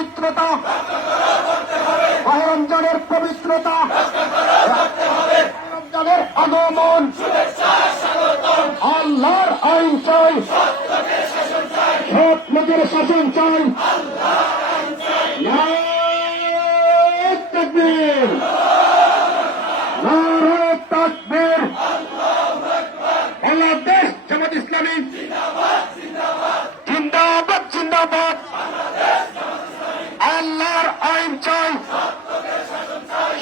পবিত্রতা, রমজানের পবিত্রতা, রমজানের আগমন, আল্লাহর আইন চাই, সৎ লোকের শাসন চাই। নারায়ে তাকবীর, নারায়ে তাকবীর। বাংলাদেশ জামাত ইসলামী জিন্দাবাদ, জিন্দাবাদ। আল্লাহর আইন চাই,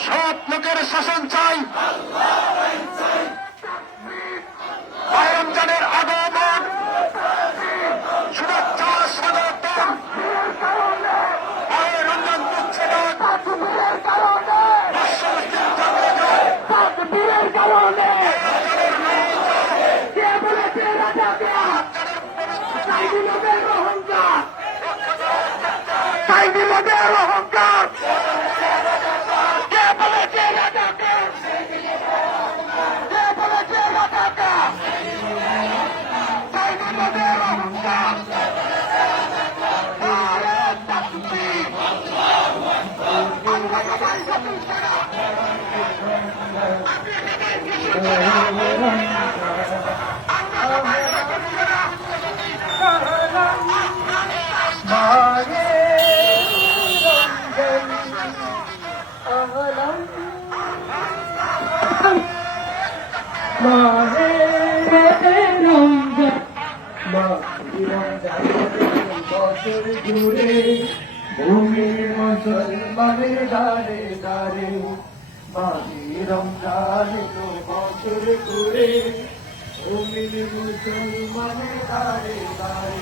সৎ লোকের শাসন চাই। রমজানের আগমন, শুভেচ্ছা স্বাগতম। রমজান দিচ্ছে না তাকবীরের কারণে। কে বলেছে রাজাকে সাইদিনের অহংকার, সাইদিনের অহংকার। কে বলেছে রাজাকে, কে বলেছে রাজাকে সাইদিনের অহংকার। নারায়ে তাকবীর। আমরা সবাই সচেতন। ঘুরে ভূমির মুসলমানের দারে দারে মাঝে রমজান তো বছর ঘুরে ভূমির মুসলমানের দারে দারে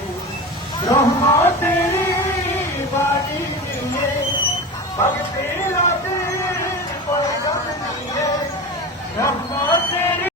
রহমতের বাড়ি নিয়ে ভক্তের রাতের পয়গাম নিয়ে রহমতের